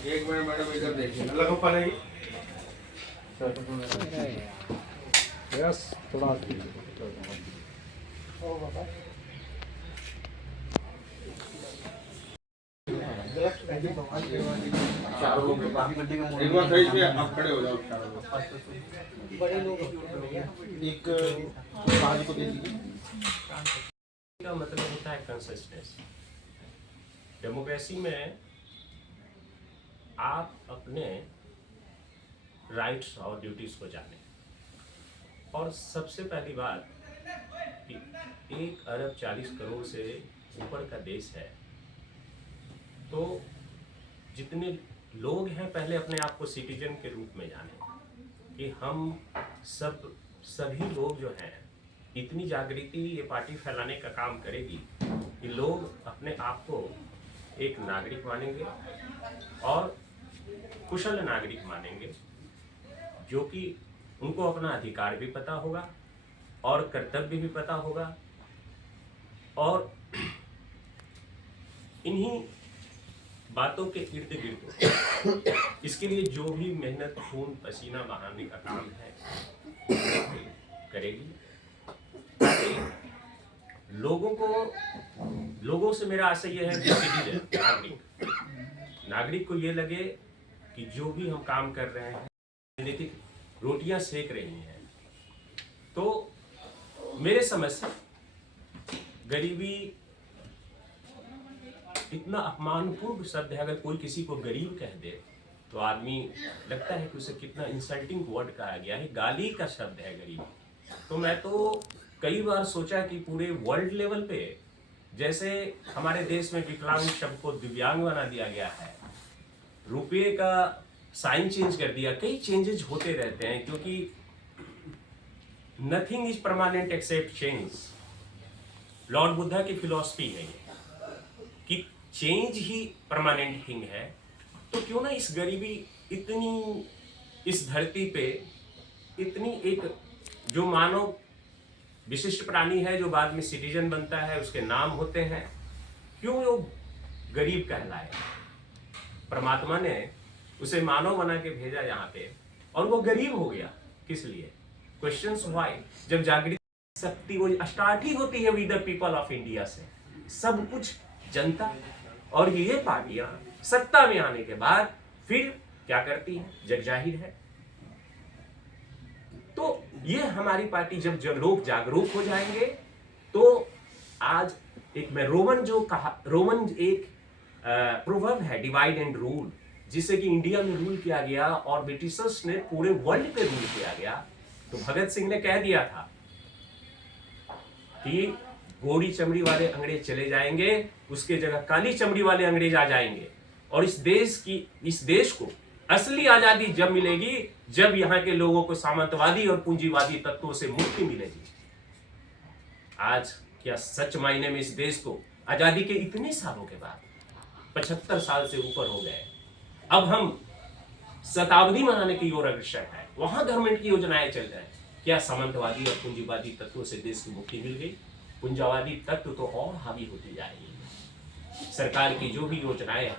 एक minute madam इधर देखिए लगो पहले ही यस थोड़ा चारों लोग एक बार खड़े पे आप खड़े हो जाओ चारों लोग बड़े लोग एक पांच को दे दीजिए का मतलब होता है कंसिस्टेंसी। डेमोक्रेसी में आप अपने राइट्स और ड्यूटीज को जानें, और सबसे पहली बात कि 1 अरब 40 करोड़ से ऊपर का देश है, तो जितने लोग हैं पहले अपने आप को सिटीजन के रूप में जानें कि हम सभी लोग जो हैं, इतनी जागृति ये पार्टी फैलाने का काम करेगी कि लोग अपने आप को एक नागरिक मानेंगे और कुशल नागरिक मानेंगे, जो कि उनको अपना अधिकार भी पता होगा और कर्तव्य भी पता होगा, और इन्हीं बातों के इर्द गिर्द इसके लिए जो भी मेहनत खून पसीना बहाने का काम है करेगी, ताकि लोगों से मेरा आशय यह है कि सिटीजन नागरिक को ये लगे कि जो भी हम काम कर रहे हैं, राजनीतिक रोटियां सेक रही हैं, तो मेरे समझ से गरीबी इतना अपमानपूर्ण शब्द है। अगर कोई किसी को गरीब कह दे तो आदमी लगता है कि उसे कितना इंसल्टिंग वर्ड कहा गया है, गाली का शब्द है गरीबी। तो मैं तो कई बार सोचा कि पूरे वर्ल्ड लेवल पे जैसे हमारे देश में विकलांग शब्द को दिव्यांग बना दिया गया है, रुपये का साइन चेंज कर दिया, कई चेंजेस होते रहते हैं, क्योंकि nothing is permanent except change. Lord Buddha की फिलॉसफी है कि चेंज ही परमानेंट थिंग है। तो क्यों ना इस गरीबी इतनी, इस धरती पे इतनी, एक जो मानव विशिष्ट प्राणी है जो बाद में सिटीजन बनता है, उसके नाम होते हैं, क्यों वो गरीब कहलाए? परमात्मा ने उसे मानव बना के भेजा यहाँ पे और वो गरीब हो गया, किस लिए? Questions why. जब जागृति शक्ति वो स्टार्ट ही होती है with the people of India से, सब कुछ जनता, और ये पार्टियां सत्ता में आने के बाद फिर क्या करती है, जग जाहिर है। तो ये हमारी पार्टी जब लोग जागरूक हो जाएंगे, तो आज एक मैं रोमन एक प्रोवर्ब है, डिवाइड एंड रूल, जिससे कि इंडिया में रूल किया गया और ब्रिटिशर्स ने पूरे वर्ल्ड पे रूल किया गया। तो भगत सिंह ने कह दिया था कि गोरी चमड़ी वाले अंग्रेज चले जाएंगे, उसके जगह काली चमड़ी वाले अंग्रेज आ जाएंगे, और इस देश को असली आजादी जब मिलेगी जब यहाँ के लोगों को सामंतवादी और पूंजीवादी तत्वों से मुक्ति मिलेगी। आज क्या सच मायने में इस देश को आजादी के इतने सालों के बाद 75 साल से ऊपर हो गए, अब हम शताब्दी मनाने की ओर अग्रसर है, वहां गवर्नमेंट की योजनाएं चल रही हैं। क्या सामंतवादी और पूंजीवादी तत्वों से देश की मुक्ति मिल गई? पूंजीवादी तत्व तो और हावी होती जा रही है। सरकार की जो भी योजनाएं हैं,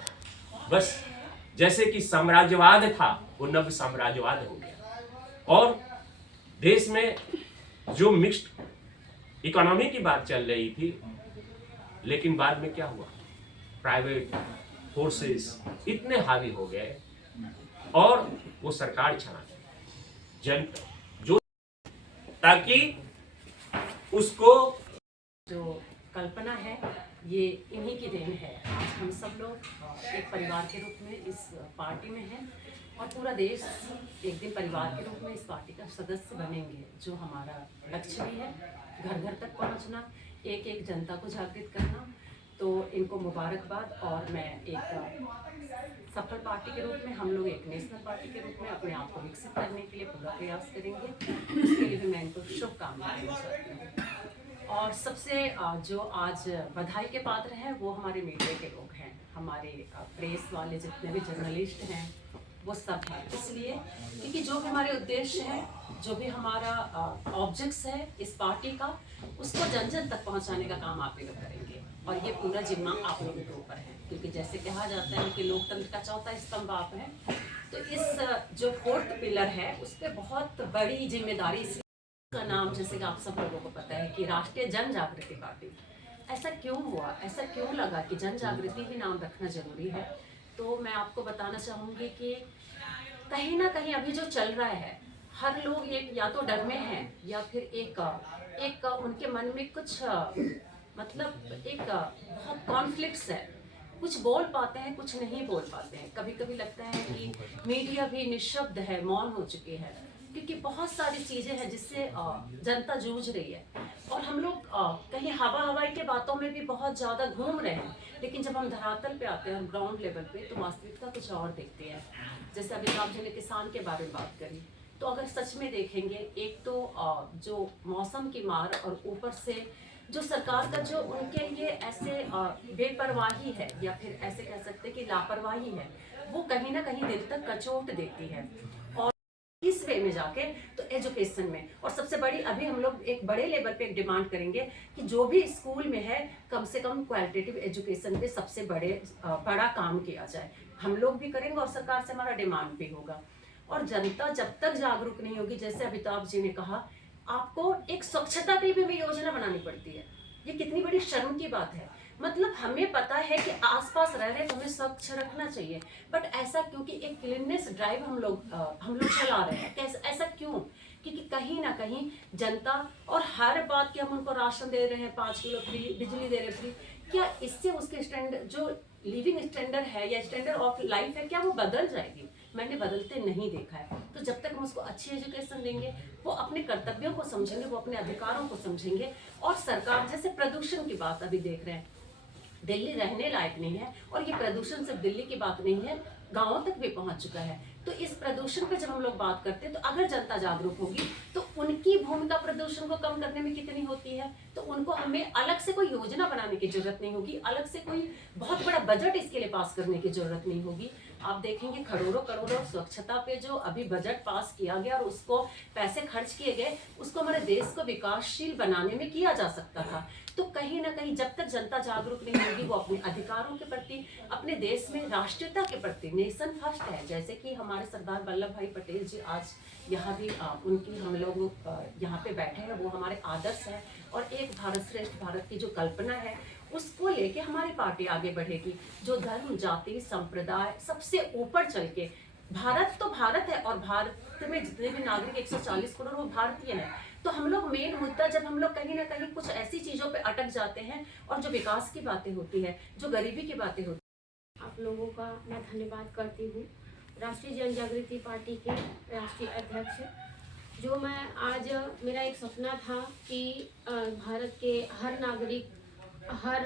बस जैसे कि साम्राज्यवाद था वो नव साम्राज्यवाद हो गया। और देश में जो मिक्स्ड इकोनॉमी की बात चल रही थी, लेकिन बाद में क्या हुआ, प्राइवेट फोर्सेस इतने हावी हो गए और वो सरकार चला जनता जो, ताकि उसको जो कल्पना है ये इन्हीं की देन है। आज हम सब लोग एक परिवार के रूप में इस पार्टी में हैं और पूरा देश एक दिन परिवार के रूप में इस पार्टी का सदस्य बनेंगे, जो हमारा लक्ष्य भी है, घर घर तक पहुंचना, एक एक जनता को जागृत करना। तो इनको मुबारकबाद, और मैं एक सफल पार्टी के रूप में, हम लोग एक नेशनल पार्टी के रूप में अपने आप को विकसित करने के लिए पूरा प्रयास करेंगे। उसके लिए भी मैं इनको शुभकामनाएं देना चाहती हूँ। और सबसे जो आज बधाई के पात्र हैं वो हमारे मीडिया के लोग हैं, हमारे प्रेस वाले जितने भी जर्नलिस्ट हैं वो सब हैं। इसलिए क्योंकि जो भी हमारे उद्देश्य है, जो भी हमारा ऑब्जेक्ट्स है इस पार्टी का, उसको जन जन तक पहुंचाने का काम आप लोग करेंगे, और ये पूरा जिम्मा आप लोगों के ऊपर है। क्योंकि जैसे कहा जाता है कि लोकतंत्र का चौथा स्तंभ आप है, तो इस जो फोर्थ पिलर है उस पर बहुत बड़ी जिम्मेदारी का नाम, जैसे कि आप सब लोगों को पता है कि राष्ट्रीय जन जागृति पार्टी। ऐसा क्यों हुआ, ऐसा क्यों लगा कि जन जागृति ही नाम रखना जरूरी है? तो मैं आपको बताना चाहूँगी कि कहीं ना कहीं अभी जो चल रहा है, हर लोग एक या तो डर में है या फिर एक उनके मन में कुछ मतलब एक बहुत कॉन्फ्लिक्ट्स है, कुछ बोल पाते हैं कुछ नहीं बोल पाते हैं। कभी कभी लगता है कि मीडिया भी निशब्द है, मौन हो चुके हैं, क्योंकि बहुत सारी चीजें हैं जिससे जनता जूझ रही है। और हम लोग कहीं हवाई के बातों में भी बहुत ज्यादा घूम रहे हैं, लेकिन जब हम धरातल पे आते हैं, ग्राउंड लेवल पे, तो वास्तविकता कुछ और देखते हैं। जैसे अमिताभ जी ने किसान के बारे में बात करी, तो अगर सच में देखेंगे, एक तो जो मौसम की मार और ऊपर से जो सरकार का जो उनके लिए ऐसे बेपरवाही है या फिर ऐसे कह सकते हैं कि लापरवाही है, वो कहीं ना कहीं दिल तक कचोट देती है। और इस वे में जाके तो एजुकेशन में, और सबसे बड़ी अभी हम लोग एक बड़े लेवल पे एक डिमांड करेंगे कि जो भी स्कूल में है कम से कम क्वालिटेटिव एजुकेशन पे सबसे बड़ा काम किया जाए। हम लोग भी करेंगे और सरकार से हमारा डिमांड भी होगा। और जनता जब तक जागरूक नहीं होगी, जैसे अमिताभ जी ने कहा, आपको एक स्वच्छता की भी योजना बनानी पड़ती है। ये कितनी बड़ी शर्म की बात है। मतलब हमें पता है कि आसपास रह रहे तो हमें स्वच्छ रखना चाहिए, बट ऐसा क्योंकि एक क्लीननेस ड्राइव हम लोग चला रहे हैं, कैसे, ऐसा क्यों? क्योंकि कहीं ना कहीं जनता, और हर बात की हम उनको राशन दे रहे हैं, 5 किलो फ्री, बिजली दे रहे हैं फ्री, क्या इससे उसके स्टैंडर्ड जो लिविंग स्टैंडर्ड है या स्टैंडर्ड ऑफ लाइफ है, क्या वो बदल जाएगी? मैंने बदलते नहीं देखा है। तो जब तक हम उसको अच्छी एजुकेशन देंगे, वो अपने कर्तव्यों को समझेंगे, वो अपने अधिकारों को समझेंगे। और सरकार, जैसे प्रदूषण की बात अभी देख रहे हैं, दिल्ली रहने लायक नहीं है, और ये प्रदूषण सिर्फ दिल्ली की बात नहीं है, गांवों तक भी पहुंच चुका है। तो इस प्रदूषण पे जब हम लोग बात करते हैं, तो अगर जनता जागरूक होगी तो उनकी भूमिका प्रदूषण को कम करने में कितनी होती है, तो उनको हमें अलग से कोई योजना बनाने की जरूरत नहीं होगी, अलग से कोई बहुत बड़ा बजट इसके लिए पास करने की जरूरत नहीं होगी। आप देखेंगे करोड़ों स्वच्छता पे जो अभी बजट पास किया गया और उसको पैसे खर्च किए गए, उसको हमारे देश को विकासशील बनाने में किया जा सकता था। तो कहीं ना कहीं जब तक जनता जागरूक नहीं होगी, वो अपने अधिकारों के प्रति, अपने देश में राष्ट्रीयता के प्रति, नेशन फर्स्ट है, जैसे कि हमारे सरदार वल्लभ भाई पटेल जी आज यहाँ भी उनकी हम लोग यहाँ पे बैठे हैं, वो हमारे आदर्श है। और एक भारत श्रेष्ठ भारत की जो कल्पना है, उसको लेके हमारी पार्टी आगे बढ़ेगी, जो धर्म, जाति, संप्रदाय सबसे ऊपर चल के, भारत तो भारत है, और भारत में जितने भी नागरिक 140 करोड़ वो भारतीय हैं। तो हम लोग मेन मुद्दा, जब हम लोग कहीं ना कहीं कुछ ऐसी चीजों पे अटक जाते हैं, और जो विकास की बातें होती है, जो गरीबी की बातें होती है। आप लोगों का मैं धन्यवाद करती हूँ, राष्ट्रीय जन जागृति पार्टी के राष्ट्रीय अध्यक्ष। जो मैं आज, मेरा एक सपना था कि भारत के हर नागरिक, हर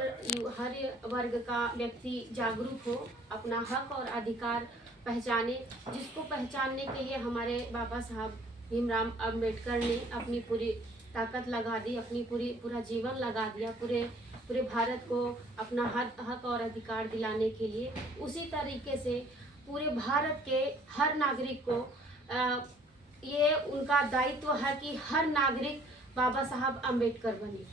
वर्ग का व्यक्ति जागरूक हो, अपना हक और अधिकार पहचाने, जिसको पहचानने के लिए हमारे बाबा साहब भीमराव अंबेडकर ने अपनी पूरी ताकत लगा दी, अपनी पूरा जीवन लगा दिया पूरे भारत को अपना हक और अधिकार दिलाने के लिए। उसी तरीके से पूरे भारत के हर नागरिक को ये उनका दायित्व है कि हर नागरिक बाबा साहब अंबेडकर बने।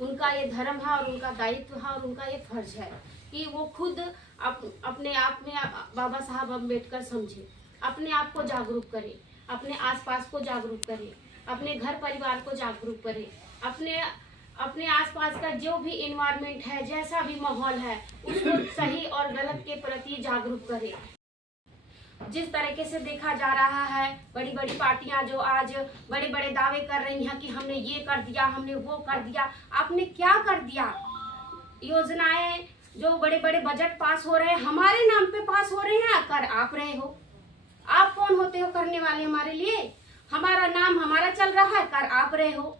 उनका ये धर्म है और उनका दायित्व है और उनका ये फर्ज है कि वो खुद अपने आप में बाबा साहब अंबेडकर समझे, अपने आप को जागरूक करे, अपने आसपास को जागरूक करे, अपने घर परिवार को जागरूक करे, अपने आसपास का जो भी इन्वायरमेंट है, जैसा भी माहौल है, उसको सही और गलत के प्रति जागरूक करे। जिस तरीके से देखा जा रहा है, बड़ी बड़ी पार्टियां जो आज बड़े बड़े दावे कर रही हैं कि हमने ये कर दिया, हमने वो कर दिया। आपने क्या कर दिया? योजनाएं, जो बड़े बड़े बजट पास हो रहे हैं, हमारे नाम पे पास हो रहे हैं, कर आप रहे हो। आप कौन होते हो करने वाले हमारे लिए? हमारा नाम हमारा चल रहा है, कर आप रहे हो।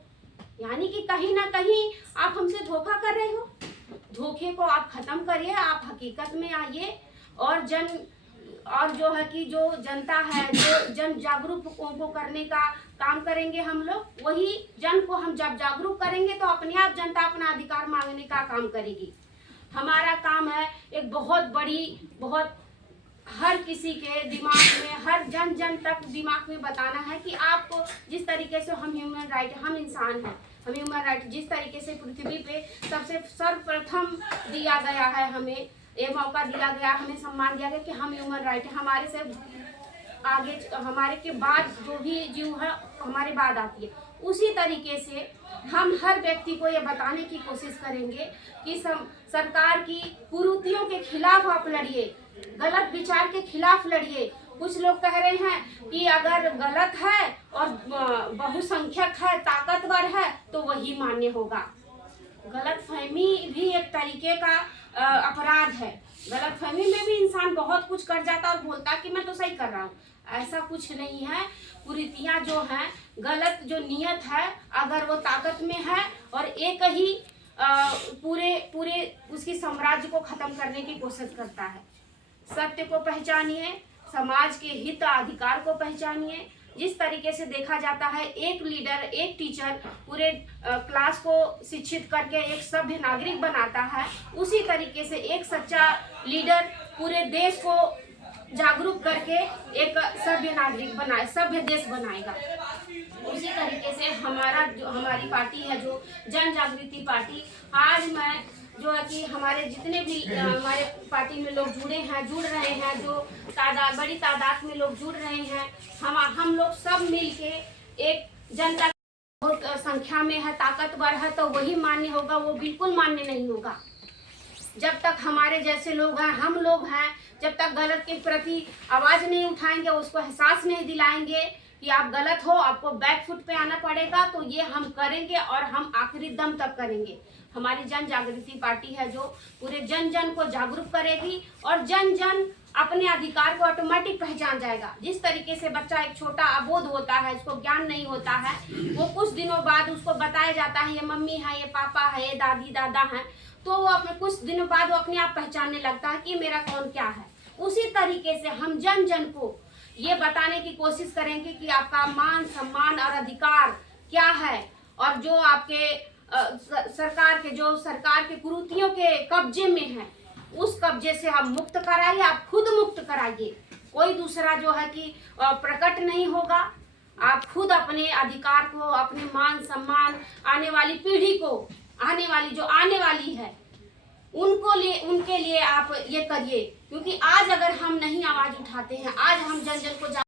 यानी कि कहीं ना कहीं आप हमसे धोखा कर रहे हो। धोखे को आप खत्म करिए, आप हकीकत में आइए, और जो है कि जो जनता है, जो जन जागरूक को करने का काम करेंगे हम लोग, वही जन को हम जब जागरूक करेंगे तो अपने आप जनता अपना अधिकार मांगने का काम करेगी। हमारा काम है एक बहुत हर किसी के दिमाग में, हर जन तक दिमाग में बताना है कि आपको जिस तरीके से हम ह्यूमन राइट, हम इंसान हैं, हम ह्यूमन राइट जिस तरीके से पृथ्वी पे सबसे सर्वप्रथम दिया गया है हमें, ये मौका दिया गया, हमें सम्मान दिया गया कि हम ह्यूमन राइट है, हमारे से आगे हमारे के बाद जो भी जीव है हमारे बाद आती है। उसी तरीके से हम हर व्यक्ति को ये बताने की कोशिश करेंगे कि सरकार की कुरीतियों के खिलाफ आप लड़िए, गलत विचार के खिलाफ लड़िए। कुछ लोग कह रहे हैं कि अगर गलत है और बहुसंख्यक है, ताकतवर है तो वही मान्य होगा। गलतफहमी भी एक तरीके का अपराध है। गलतफहमी में भी इंसान बहुत कुछ कर जाता और बोलता कि मैं तो सही कर रहा हूँ। ऐसा कुछ नहीं है। कुरीतियाँ जो हैं, गलत जो नियत है, अगर वो ताकत में है और एक ही पूरे उसकी साम्राज्य को खत्म करने की कोशिश करता है। सत्य को पहचानिए, समाज के हित अधिकार को पहचानिए। जिस तरीके से देखा जाता है, एक लीडर, एक टीचर पूरे क्लास को शिक्षित करके एक सभ्य नागरिक बनाता है, उसी तरीके से एक सच्चा लीडर पूरे देश को जागरूक करके एक सभ्य नागरिक बनाए, सभ्य देश बनाएगा। उसी तरीके से हमारी पार्टी है जो जन जागृति पार्टी, आज मैं जो है कि हमारे जितने भी हमारे पार्टी में लोग जुड़ रहे हैं, जो बड़ी तादाद में लोग जुड़ रहे हैं, हम लोग सब मिलके एक जनता बहुत संख्या में है, ताकतवर है तो वही मान्य होगा, वो बिल्कुल मान्य नहीं होगा। जब तक हमारे जैसे लोग हैं, हम लोग हैं, जब तक गलत के प्रति आवाज़ नहीं उठाएंगे, उसको एहसास नहीं दिलाएंगे कि आप गलत हो, आपको बैक फुट पे आना पड़ेगा, तो ये हम करेंगे और हम आखिरी दम तक करेंगे। हमारी जन जागृति पार्टी है जो पूरे जन जन को जागरूक करेगी और जन जन अपने अधिकार को ऑटोमेटिक पहचान जाएगा। जिस तरीके से बच्चा एक छोटा अबोध होता है, इसको ज्ञान नहीं होता है, वो कुछ दिनों बाद उसको बताया जाता है ये मम्मी है, ये पापा है, ये दादी दादा हैं, तो वो अपने कुछ दिनों बाद वो अपने आप पहचानने लगता है कि मेरा कौन क्या है। उसी तरीके से हम जन जन को ये बताने की कोशिश करेंगे कि आपका मान सम्मान और अधिकार क्या है, और जो आपके सरकार के कुरीतियों के कब्जे में है, उस कब्जे से आप मुक्त कराइए, आप खुद मुक्त कराइए। कोई दूसरा जो है कि प्रकट नहीं होगा। आप खुद अपने अधिकार को, अपने मान सम्मान, आने वाली पीढ़ी को, आने वाली है उनके लिए आप ये करिए। क्योंकि आज अगर हम नहीं आवाज उठाते हैं, आज हम जन जन को